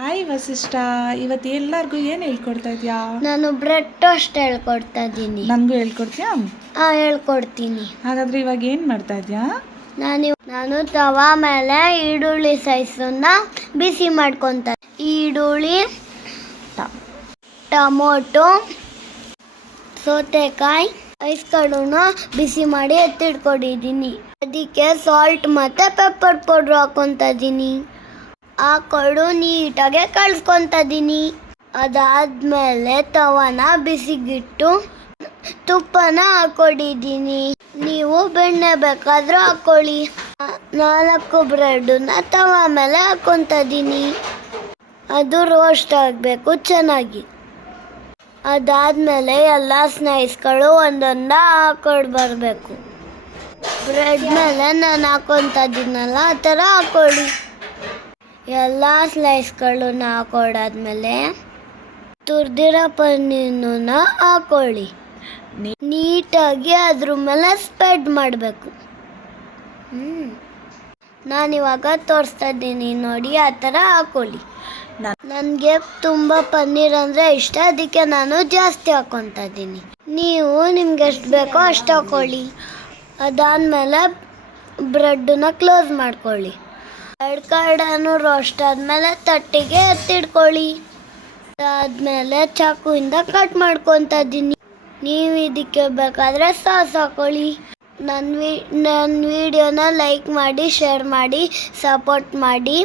Hi Vasishtha, ಇವತ್ತು ಎಲ್ಲರಿಗೂ ಏನು ಹೇಳ್ಕೊಡ್ತಾ ಇದೆಯಾ? ನಾನು ಬ್ರೆಡ್ ಟೋಸ್ಟ್ ಹೇಳ್ಕೊಡ್ತಾ ಇದ್ದೀನಿ. ನನಗೂ ಹೇಳ್ಕೊಡ್ತೀಯಾ? ಹೇಳ್ಕೊಡ್ತೀನಿ. ಹಾಗಾದರೆ ಇವಾಗ ಏನು ಮಾಡ್ತಾ ಇದೆಯಾ? ನಾನು ತವಾ ಮೇಲೆ ಈರುಳ್ಳಿ ಸೈಜನ್ನು ಬಿಸಿ ಮಾಡ್ಕೊತ. ಈರುಳ್ಳಿ, ಟೊಮೊಟೊ, ಸೌತೆಕಾಯಿ ಐಸ್ಗಳನ್ನು ಬಿಸಿ ಮಾಡಿ ಎತ್ತಿಟ್ಕೊಂಡಿದ್ದೀನಿ. ಅದಕ್ಕೆ ಸಾಲ್ಟ್ ಮತ್ತು ಪೆಪ್ಪರ್ ಪೌಡ್ರ್ ಹಾಕ್ಕೊತಾ ಇದ್ದೀನಿ. ಹಾಕೊಂಡು ನೀಟಾಗಿ ಕಳ್ಸ್ಕೊತಾ ಇದ್ದೀನಿ. ಅದಾದ್ಮೇಲೆ ತವಾನ ಬಿಸಿಗಿಟ್ಟು ತುಪ್ಪನ ಹಾಕೊಂಡಿದ್ದೀನಿ. ನೀವು ಬೆಣ್ಣೆ ಬೇಕಾದ್ರೂ ಹಾಕೊಳ್ಳಿ. 4 ಬ್ರೆಡ್ನ ತವಾ ಮೇಲೆ ಹಾಕ್ಕೊತಾ ಇದ್ದೀನಿ. ಅದು ರೋಸ್ಟ್ ಆಗಬೇಕು ಚೆನ್ನಾಗಿ. ಅದಾದ್ಮೇಲೆ ಎಲ್ಲ ಸ್ನೈಸ್ಗಳು ಒಂದೊಂದ ಹಾಕೊಂಡು ಬರಬೇಕು. ಬ್ರೆಡ್ ಮೇಲೆ ನಾನು ಹಾಕ್ಕೊತಾ ಇದ್ದೀನಲ್ಲ ಆ ಥರ ಹಾಕೊಳ್ಳಿ. ಎಲ್ಲ ಸ್ಲೈಸ್ಗಳನ್ನ ಹಾಕೊಂಡಾದ್ಮೇಲೆ ತುರಿದಿರೋ ಪನ್ನೀರನ್ನ ಹಾಕೊಳ್ಳಿ. ನೀಟಾಗಿ ಅದ್ರ ಮೇಲೆ ಸ್ಪ್ರೆಡ್ ಮಾಡಬೇಕು. ನಾನಿವಾಗ ತೋರಿಸ್ತಾ ಇದ್ದೀನಿ ನೋಡಿ, ಆ ಥರ ಹಾಕೊಳ್ಳಿ. ನನಗೆ ತುಂಬ ಪನ್ನೀರ್ ಅಂದರೆ ಇಷ್ಟ, ಅದಕ್ಕೆ ನಾನು ಜಾಸ್ತಿ ಹಾಕ್ಕೊತಾ ಇದ್ದೀನಿ. ನೀವು ನಿಮ್ಗೆ ಎಷ್ಟು ಬೇಕೋ ಅಷ್ಟು ಹಾಕೊಳ್ಳಿ. ಅದಾದಮೇಲೆ ಬ್ರೆಡ್ಡನ್ನ ಕ್ಲೋಸ್ ಮಾಡ್ಕೊಳ್ಳಿ. 2 ಕಡೆನೂ ರೋಸ್ಟ್ ಆದಮೇಲೆ ತಟ್ಟೆಗೆ ಎತ್ತಿಡ್ಕೊಳ್ಳಿ. ಅದಾದಮೇಲೆ ಚಾಕುವಿಂದ ಕಟ್ ಮಾಡ್ಕೊತಾ ಇದ್ದೀನಿ. ನೀವು ಇದಕ್ಕೆ ಬೇಕಾದರೆ ಸಾಸ್ ಹಾಕೊಳ್ಳಿ. ನನ್ನ ವಿಡಿಯೋನ ಲೈಕ್ ಮಾಡಿ, ಶೇರ್ ಮಾಡಿ, ಸಪೋರ್ಟ್ ಮಾಡಿ.